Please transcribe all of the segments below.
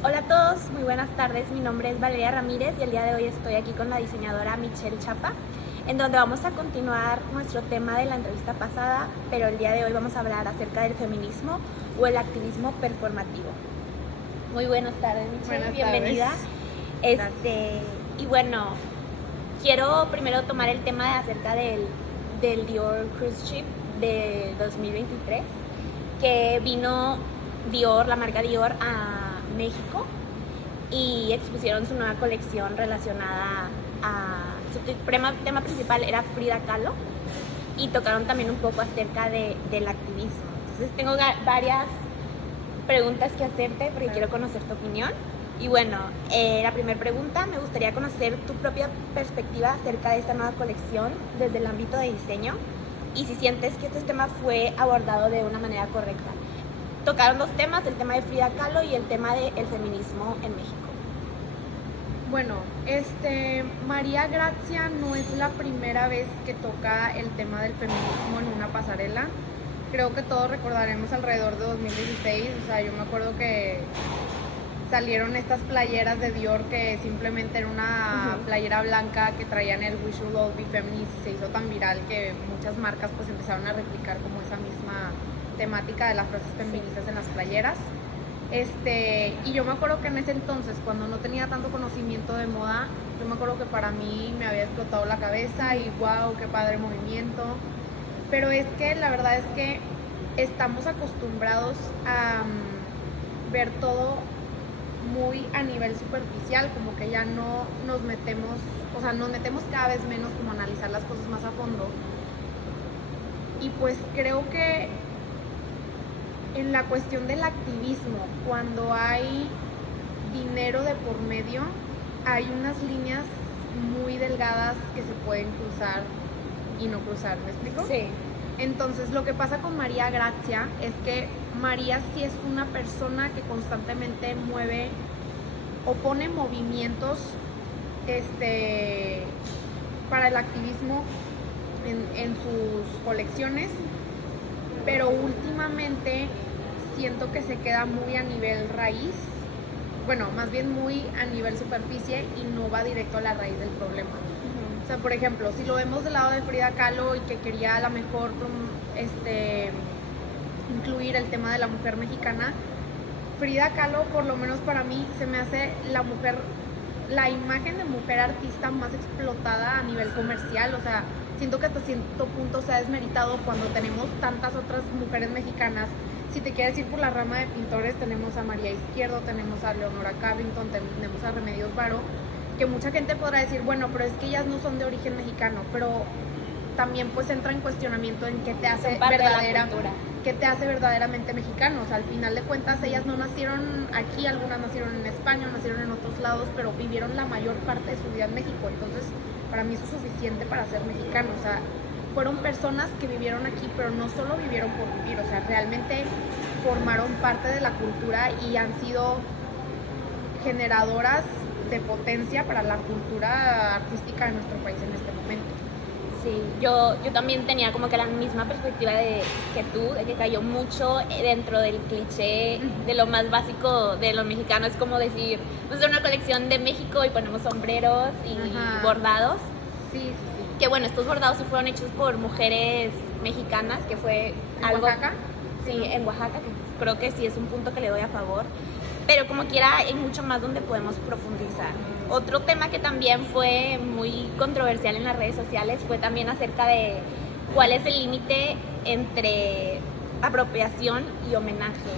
Hola a todos, muy buenas tardes. Mi nombre es Valeria Ramírez y el día de hoy estoy aquí con la diseñadora Michelle Chapa, en donde vamos a continuar nuestro tema de la entrevista pasada, pero el día de hoy vamos a hablar acerca del feminismo o el activismo performativo. Muy buenas tardes, Michelle. Buenas Bienvenida. Y bueno, quiero primero tomar el tema acerca del Dior Cruise Ship de 2023, que vino Dior, la marca Dior, a México y expusieron su nueva colección relacionada a su tema principal era Frida Kahlo, y tocaron también un poco acerca del activismo. Entonces tengo varias preguntas que hacerte porque quiero conocer tu opinión. Y bueno, la primera pregunta, me gustaría conocer tu propia perspectiva acerca de esta nueva colección desde el ámbito de diseño y si sientes que este tema fue abordado de una manera correcta. Tocaron dos temas, el tema de Frida Kahlo y el tema del feminismo en México. Bueno, María Grazia no es la primera vez que toca el tema del feminismo en una pasarela. Creo que todos recordaremos alrededor de 2016, o sea, yo me acuerdo que salieron estas playeras de Dior que simplemente era una playera blanca que traían el We Should All Be Feminist y se hizo tan viral que muchas marcas pues empezaron a replicar como esa misma temática de las frases feministas en las playeras. Y yo me acuerdo que en ese entonces, cuando no tenía tanto conocimiento de moda, yo me acuerdo que para mí me había explotado la cabeza y wow, qué padre movimiento. Pero es que la verdad es que estamos acostumbrados a ver todo muy a nivel superficial, como que ya no nos metemos, o sea, nos metemos cada vez menos como a analizar las cosas más a fondo. Y pues creo que en la cuestión del activismo, cuando hay dinero de por medio, hay unas líneas muy delgadas que se pueden cruzar y no cruzar, ¿me explico? Sí. Entonces lo que pasa con María Grazia es que María sí es una persona que constantemente mueve o pone movimientos para el activismo en sus colecciones, pero últimamente siento que se queda muy a nivel raíz, bueno, más bien muy a nivel superficie y no va directo a la raíz del problema. O sea, por ejemplo, si lo vemos del lado de Frida Kahlo y que quería a lo mejor incluir el tema de la mujer mexicana, Frida Kahlo, por lo menos para mí, se me hace la imagen de mujer artista más explotada a nivel comercial. O sea, siento que hasta cierto punto se ha desmeritado cuando tenemos tantas otras mujeres mexicanas. Si te quieres ir por la rama de pintores, tenemos a María Izquierdo, tenemos a Leonora Carrington, tenemos a Remedios Varo, que mucha gente podrá decir, bueno, pero es que ellas no son de origen mexicano, pero también pues entra en cuestionamiento en qué te hace verdaderamente mexicano. O sea, al final de cuentas ellas no nacieron aquí, algunas nacieron en España, nacieron en otros lados, pero vivieron la mayor parte de su vida en México. Entonces, para mí eso es suficiente para ser mexicano. O sea, fueron personas que vivieron aquí, pero no solo vivieron por vivir, o sea, realmente formaron parte de la cultura y han sido generadoras de potencia para la cultura artística de nuestro país en este momento. Sí, yo también tenía como que la misma perspectiva que tú, de que cayó mucho dentro del cliché de lo más básico de los mexicanos. Es como decir, vamos a hacer una colección de México y ponemos sombreros y bordados. Sí. Que bueno, estos bordados sí fueron hechos por mujeres mexicanas, que fue ¿En Oaxaca? Sí, en Oaxaca, que creo que sí es un punto que le doy a favor. Pero como quiera, hay mucho más donde podemos profundizar. Otro tema que también fue muy controversial en las redes sociales fue también acerca de cuál es el límite entre apropiación y homenaje.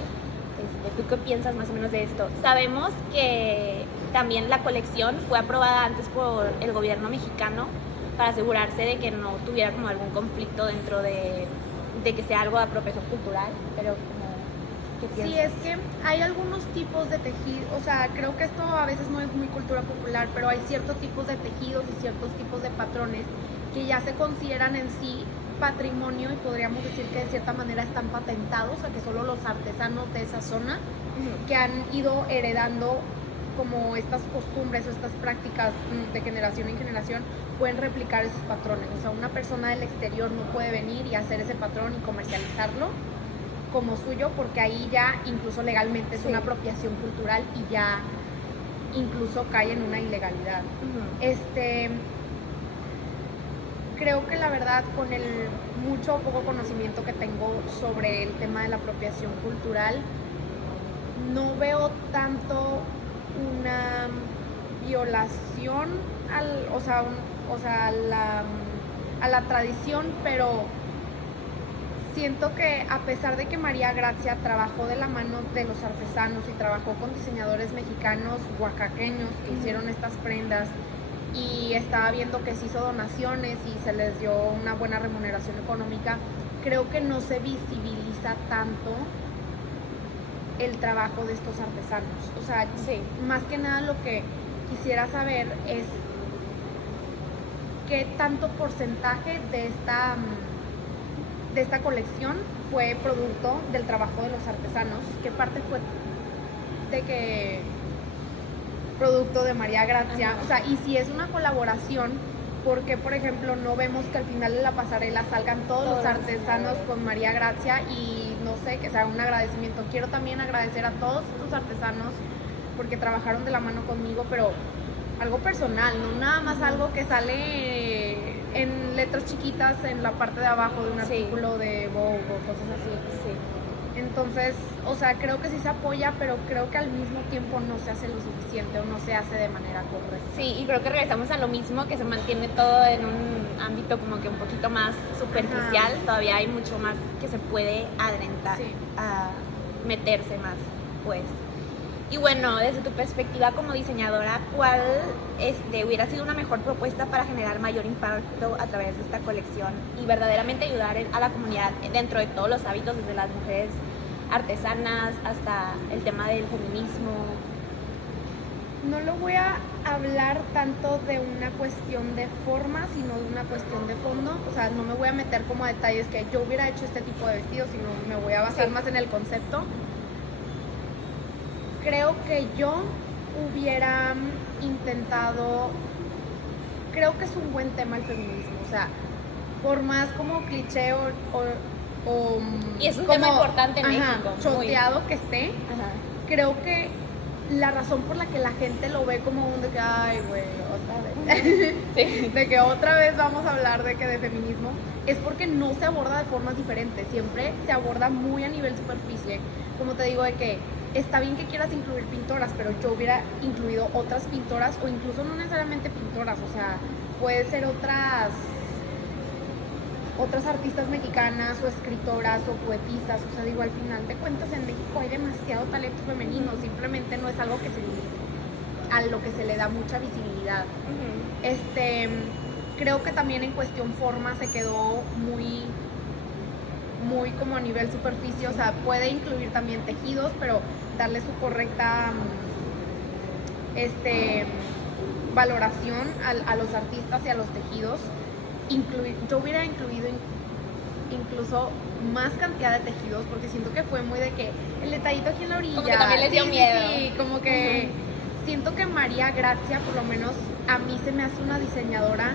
¿Tú qué piensas más o menos de esto? Sabemos que también la colección fue aprobada antes por el gobierno mexicano para asegurarse de que no tuviera como algún conflicto dentro de que sea algo de apropiación cultural, pero ¿qué piensas? Sí, es que hay algunos tipos de tejido, o sea, creo que esto a veces no es muy cultura popular, pero hay ciertos tipos de tejidos y ciertos tipos de patrones que ya se consideran en sí patrimonio y podríamos decir que de cierta manera están patentados, a que solo los artesanos de esa zona que han ido heredando como estas costumbres o estas prácticas de generación en generación pueden replicar esos patrones. O sea, una persona del exterior no puede venir y hacer ese patrón y comercializarlo como suyo, porque ahí ya incluso legalmente es Sí. una apropiación cultural y ya incluso cae en una ilegalidad. Creo que la verdad, con el mucho o poco conocimiento que tengo sobre el tema de la apropiación cultural, no veo tanto una violación a la tradición, pero siento que a pesar de que María Grazia trabajó de la mano de los artesanos y trabajó con diseñadores mexicanos, oaxaqueños, que hicieron estas prendas, y estaba viendo que se hizo donaciones y se les dio una buena remuneración económica, creo que no se visibiliza tanto el trabajo de estos artesanos. O sea, Sí. más que nada lo que quisiera saber es qué tanto porcentaje de esta colección fue producto del trabajo de los artesanos, qué parte fue de que producto de María Grazia. Ajá. O sea, y si es una colaboración, ¿por qué, por ejemplo, no vemos que al final de la pasarela salgan todos los artesanos con María Grazia y no sé, que sea un agradecimiento? Quiero también agradecer a todos estos artesanos porque trabajaron de la mano conmigo, pero algo personal, no nada más algo que sale en letras chiquitas en la parte de abajo de un Sí. artículo de Vogue o cosas así. Sí. Entonces, o sea, creo que sí se apoya, pero creo que al mismo tiempo no se hace lo suficiente o no se hace de manera correcta. Sí, y creo que regresamos a lo mismo, que se mantiene todo en un ámbito como que un poquito más superficial. Ajá. Todavía hay mucho más que se puede adentrar, Sí. a meterse más, pues. Y bueno, desde tu perspectiva como diseñadora, ¿cuál hubiera sido una mejor propuesta para generar mayor impacto a través de esta colección y verdaderamente ayudar a la comunidad dentro de todos los hábitos, desde las mujeres artesanas hasta el tema del feminismo? No lo voy a hablar tanto de una cuestión de forma, sino de una cuestión de fondo. O sea, no me voy a meter como a detalles que yo hubiera hecho este tipo de vestido, sino me voy a basar más en el concepto. Creo que yo hubiera intentado, creo que es un buen tema el feminismo, o sea, por más como cliché Y es un tema importante en México, muy. choteado que esté, Ajá. creo que la razón por la que la gente lo ve como un de que, ay, güey, otra vez, Sí. de que otra vez vamos a hablar de feminismo, es porque no se aborda de formas diferentes, siempre se aborda muy a nivel superficie, como te digo, de que está bien que quieras incluir pintoras, pero yo hubiera incluido otras pintoras, o incluso no necesariamente pintoras, o sea, puede ser otras artistas mexicanas o escritoras o poetisas. O sea, digo, al final de cuentas en México hay demasiado talento femenino, simplemente no es algo que a lo que se le da mucha visibilidad. Creo que también en cuestión forma se quedó muy como a nivel superficie, o sea, puede incluir también tejidos, pero darle su correcta valoración a los artistas y a los tejidos. Yo hubiera incluido incluso más cantidad de tejidos, porque siento que fue muy de que el detallito aquí en la orilla, Como que también les dio miedo. sí, como que siento que María Grazia, por lo menos a mí se me hace una diseñadora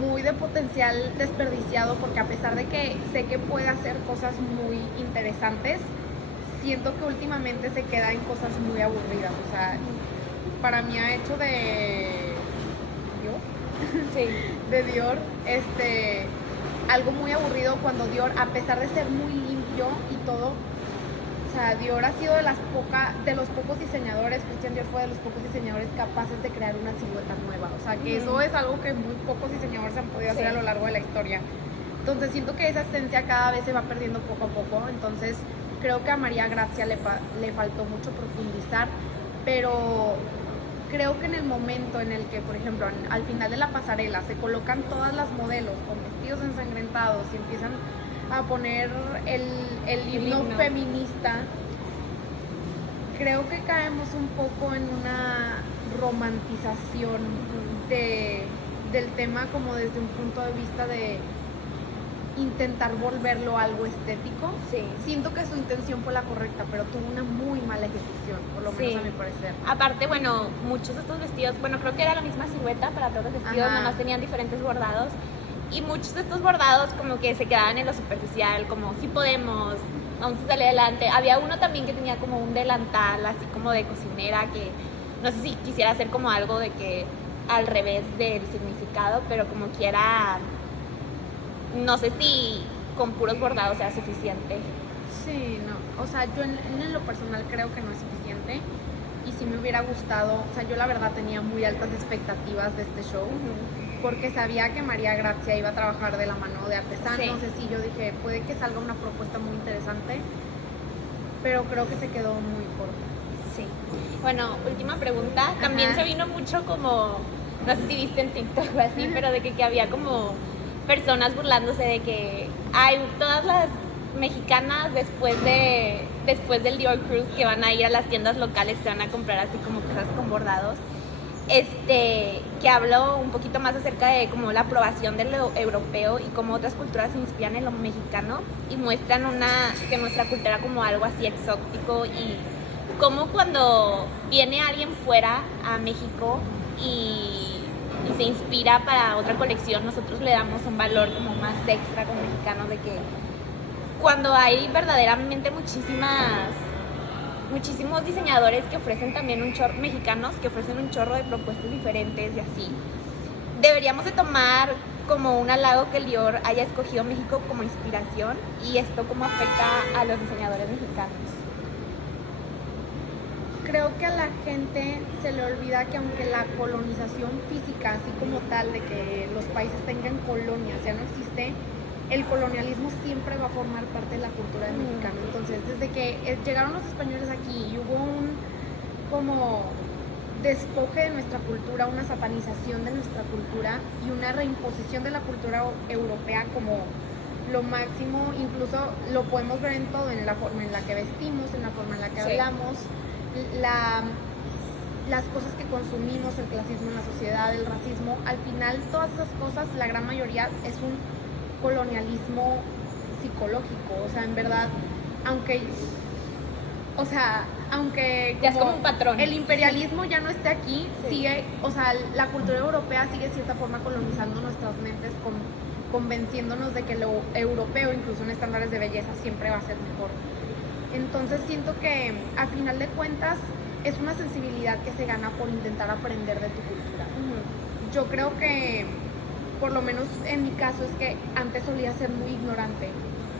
muy de potencial desperdiciado, porque a pesar de que sé que puede hacer cosas muy interesantes, siento que últimamente se queda en cosas muy aburridas. O sea, para mí ha hecho de Dior algo muy aburrido, cuando Dior, a pesar de ser muy limpio y todo, o sea, Dior ha sido de los pocos diseñadores, Christian Dior fue de los pocos diseñadores capaces de crear una silueta nueva. O sea, que eso es algo que muy pocos diseñadores han podido hacer a lo largo de la historia. Entonces siento que esa esencia cada vez se va perdiendo poco a poco. Entonces creo que a María Grazia le faltó mucho profundizar, pero creo que en el momento en el que, por ejemplo, al final de la pasarela se colocan todas las modelos con vestidos ensangrentados y empiezan a poner el himno feminista, creo que caemos un poco en una romantización del tema, como desde un punto de vista de intentar volverlo algo estético. Sí. Siento que su intención fue la correcta, pero tuvo una muy mala ejecución, por lo menos a mi parecer. Aparte, bueno, muchos de estos vestidos, bueno, creo que era la misma silueta para todos los vestidos, nada más tenían diferentes bordados. Y muchos de estos bordados como que se quedaban en lo superficial, como sí podemos, vamos a salir adelante. Había uno también que tenía como un delantal, así como de cocinera, que no sé si quisiera hacer como algo de que al revés del significado, pero como quiera, no sé si con puros bordados sea suficiente. Sí, no, o sea, yo en lo personal creo que no es suficiente y sí me hubiera gustado, o sea, yo la verdad tenía muy altas expectativas de este show, porque sabía que María Grazia iba a trabajar de la mano de artesanos, y yo dije, puede que salga una propuesta muy interesante, pero creo que se quedó muy corta. Sí. Bueno, última pregunta, también se vino mucho como, no sé si viste en TikTok o así, pero de que había como personas burlándose de que hay todas las mexicanas después del Dior Cruise que van a ir a las tiendas locales, se van a comprar así como cosas con bordados, que habló un poquito más acerca de como la aprobación de lo europeo y cómo otras culturas se inspiran en lo mexicano y muestran que nuestra cultura como algo así exótico, y cómo cuando viene alguien fuera a México y se inspira para otra colección, nosotros le damos un valor como más extra como mexicanos, de que cuando hay verdaderamente muchísimos diseñadores que ofrecen también mexicanos que ofrecen un chorro de propuestas diferentes y así, deberíamos de tomar como un halago que el Dior haya escogido México como inspiración, y esto cómo afecta a los diseñadores mexicanos. Creo que a la gente se le olvida que aunque la colonización física, así como tal, de que los países tengan colonias, ya no existe, el colonialismo siempre va a formar parte de la cultura del mexicano. Entonces, desde que llegaron los españoles aquí y hubo un como despoje de nuestra cultura, una satanización de nuestra cultura y una reimposición de la cultura europea como lo máximo, incluso lo podemos ver en todo, en la forma en la que vestimos, en la forma en la que hablamos, las cosas que consumimos, el clasismo en la sociedad, el racismo. Al final, todas esas cosas, la gran mayoría es un colonialismo psicológico. O sea, en verdad, aunque ya es como un patrón, el imperialismo ya no esté aquí, sigue, o sea, la cultura europea sigue de cierta forma colonizando nuestras mentes, convenciéndonos de que lo europeo, incluso en estándares de belleza, siempre va a ser mejor. Entonces siento que a final de cuentas es una sensibilidad que se gana por intentar aprender de tu cultura. Yo creo que, por lo menos en mi caso, es que antes solía ser muy ignorante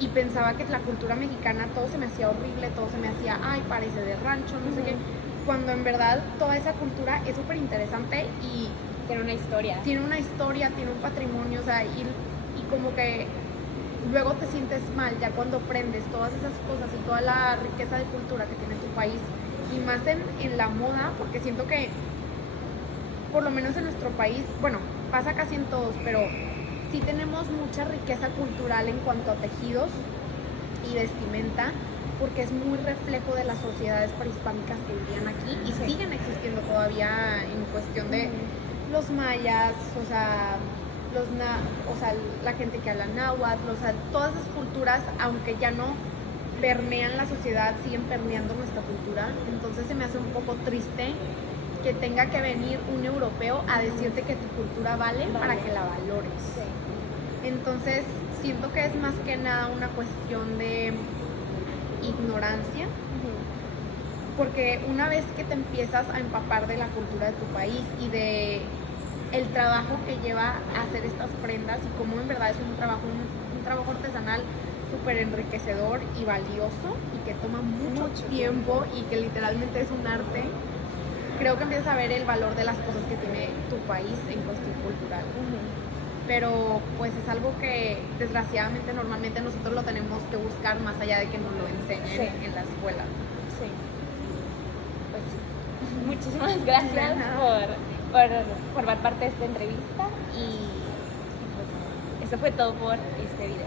y pensaba que la cultura mexicana todo se me hacía horrible, todo se me hacía, ay, parece de rancho, no sé qué, cuando en verdad toda esa cultura es súper interesante y tiene una historia, tiene un patrimonio, o sea, y como que luego te sientes mal ya cuando aprendes todas esas cosas y toda la riqueza de cultura que tiene tu país, y más en la moda, porque siento que por lo menos en nuestro país, bueno, pasa casi en todos, pero sí tenemos mucha riqueza cultural en cuanto a tejidos y vestimenta, porque es muy reflejo de las sociedades prehispánicas que vivían aquí y siguen existiendo todavía en cuestión de los mayas, o sea, la gente que habla náhuatl, o sea, todas esas culturas, aunque ya no permean la sociedad, siguen permeando nuestra cultura. Entonces se me hace un poco triste que tenga que venir un europeo a decirte que tu cultura vale para que la valores. Entonces siento que es más que nada una cuestión de ignorancia, porque una vez que te empiezas a empapar de la cultura de tu país y de el trabajo que lleva a hacer estas prendas y cómo en verdad es un trabajo artesanal súper enriquecedor y valioso y que toma mucho tiempo y que literalmente es un arte, creo que empiezas a ver el valor de las cosas que tiene tu país en cuestión cultural. Pero pues es algo que desgraciadamente normalmente nosotros lo tenemos que buscar más allá de que nos lo enseñen en la escuela. Sí. Pues sí. Muchísimas gracias por formar parte de esta entrevista y pues eso fue todo por este video.